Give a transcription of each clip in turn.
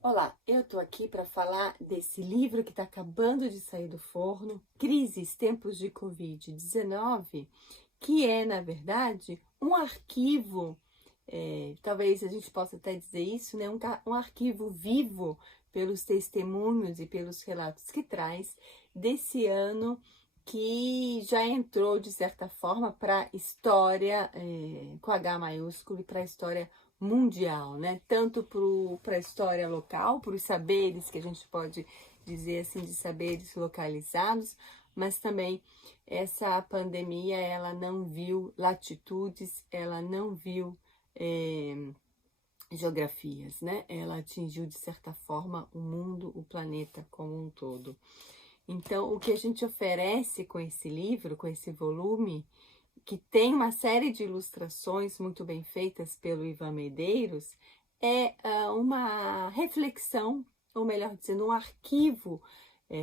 Olá, eu tô aqui para falar desse livro que está acabando de sair do forno, Crises, Tempos de Covid-19, que é, na verdade, um arquivo, talvez a gente possa até dizer isso, né? Um arquivo vivo pelos testemunhos e pelos relatos que traz desse ano que já entrou, de certa forma, para a história, com H maiúsculo, e para a história mundial, né? Tanto para a história local, para os saberes que a gente pode dizer assim, de saberes localizados, mas também essa pandemia, ela não viu latitudes, ela não viu geografias, né? Ela atingiu de certa forma o mundo, o planeta como um todo. Então, o que a gente oferece com esse livro, com esse volume, que tem uma série de ilustrações muito bem feitas pelo Ivan Medeiros, é uma reflexão, ou melhor dizendo, um arquivo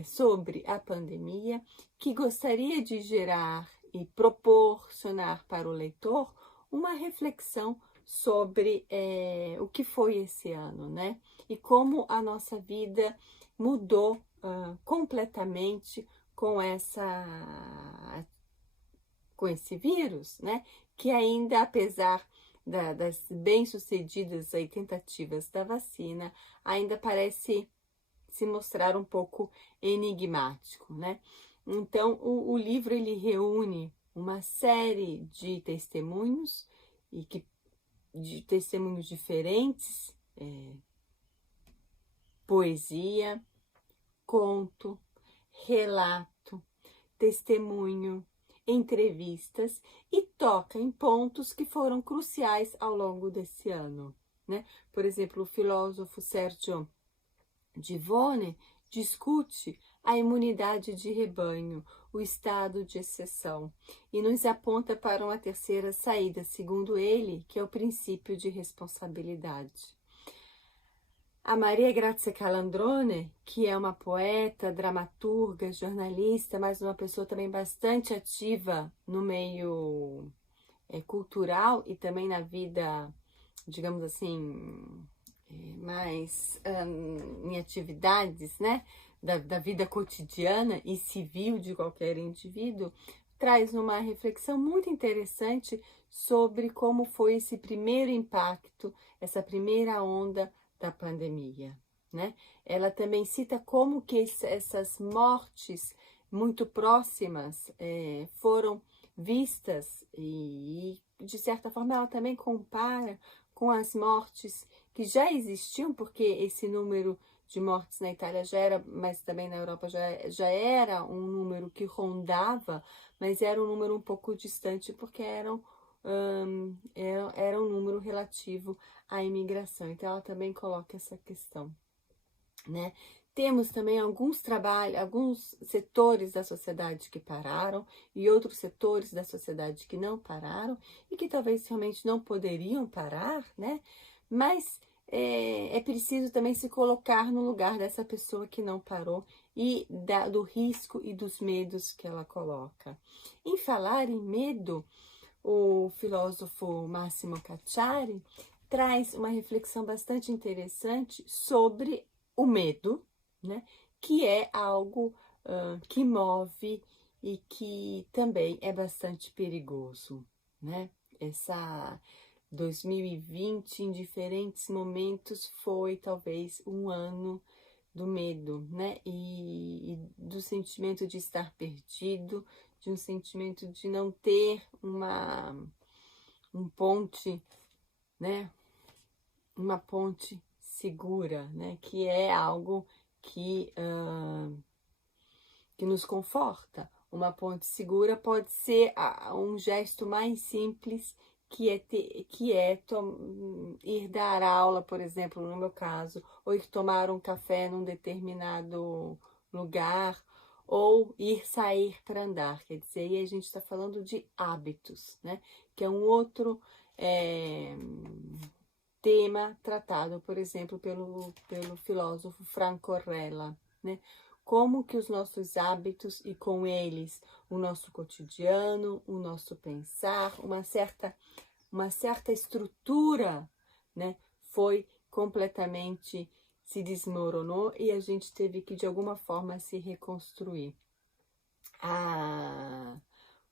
sobre a pandemia, que gostaria de gerar e proporcionar para o leitor uma reflexão sobre o que foi esse ano, né? E como a nossa vida mudou completamente com esse vírus, né? Que ainda, apesar das bem-sucedidas aí, tentativas da vacina, ainda parece se mostrar um pouco enigmático, né? Então, o livro ele reúne uma série de testemunhos de testemunhos diferentes, poesia, conto, relato, testemunho, entrevistas, e toca em pontos que foram cruciais ao longo desse ano, né? Por exemplo, o filósofo Sergio Divone discute a imunidade de rebanho, o estado de exceção, e nos aponta para uma terceira saída, segundo ele, que é o princípio de responsabilidade. A Maria Grazia Calandrone, que é uma poeta, dramaturga, jornalista, mas uma pessoa também bastante ativa no meio cultural e também na vida, digamos assim, mais em atividades, né, da vida cotidiana e civil de qualquer indivíduo, traz uma reflexão muito interessante sobre como foi esse primeiro impacto, essa primeira onda da pandemia, né? Ela também cita como que essas mortes muito próximas foram vistas e, de certa forma, ela também compara com as mortes que já existiam, porque esse número de mortes na Itália já era, mas também na Europa já era um número que rondava, mas era um número um pouco distante, porque era um número relativo à imigração. Então, ela também coloca essa questão, né? Temos também alguns trabalhos, alguns setores da sociedade que pararam e outros setores da sociedade que não pararam e que talvez realmente não poderiam parar, né? Mas é preciso também se colocar no lugar dessa pessoa que não parou e do risco e dos medos que ela coloca. Em falar em medo, o filósofo Massimo Cacciari traz uma reflexão bastante interessante sobre o medo, né? Que é algo que move e que também é bastante perigoso, né? Essa 2020, em diferentes momentos, foi talvez um ano do medo, né? E do sentimento de estar perdido, de um sentimento de não ter um ponte, né? Uma ponte segura, né? Que é algo que nos conforta. Uma ponte segura pode ser um gesto mais simples ir dar aula, por exemplo, no meu caso, ou ir tomar um café num determinado lugar, ou ir sair para andar. Quer dizer, aí a gente está falando de hábitos, né? Que é um outro tema tratado, por exemplo, pelo filósofo Franco Orrella, né? Como que os nossos hábitos e com eles o nosso cotidiano, o nosso pensar, uma certa estrutura, né, foi completamente se desmoronou e a gente teve que, de alguma forma, se reconstruir.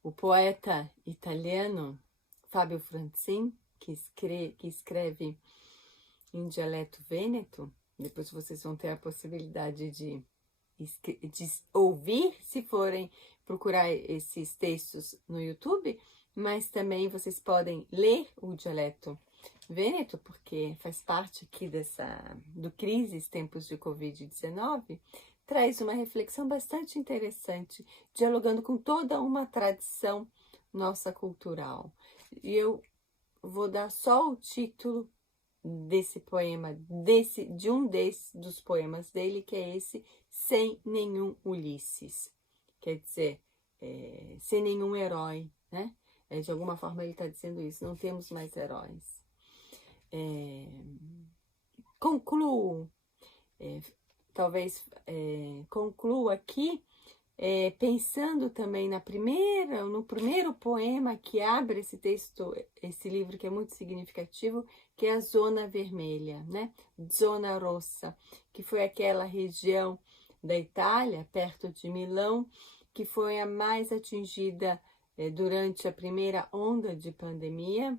O poeta italiano Fábio Franzin, que escreve em dialeto vêneto, depois vocês vão ter a possibilidade de ouvir, se forem procurar esses textos no YouTube, mas também vocês podem ler o dialeto vêneto, porque faz parte aqui do Crises, tempos de Covid-19, traz uma reflexão bastante interessante, dialogando com toda uma tradição nossa cultural. E eu vou dar só o título desse poema, dos poemas dele, que é esse Sem Nenhum Ulisses. Quer dizer, sem nenhum herói, né? De alguma forma ele está dizendo isso, não temos mais heróis. Concluo, concluo aqui pensando também no primeiro poema que abre esse texto, esse livro que é muito significativo, que é a Zona Vermelha, né? Zona Rossa, que foi aquela região da Itália, perto de Milão, que foi a mais atingida durante a primeira onda de pandemia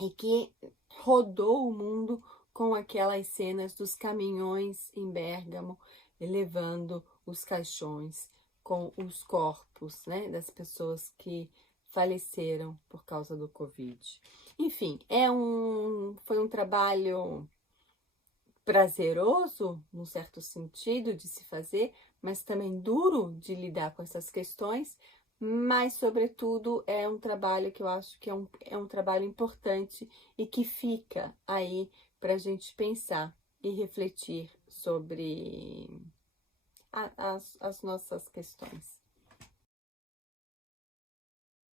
e que rodou o mundo com aquelas cenas dos caminhões em Bérgamo levando os caixões com os corpos, né, das pessoas que faleceram por causa do Covid. Enfim, foi um trabalho prazeroso, num certo sentido, de se fazer, mas também duro de lidar com essas questões, mas, sobretudo, é um trabalho que eu acho que é um trabalho importante e que fica aí para a gente pensar e refletir sobre as nossas questões.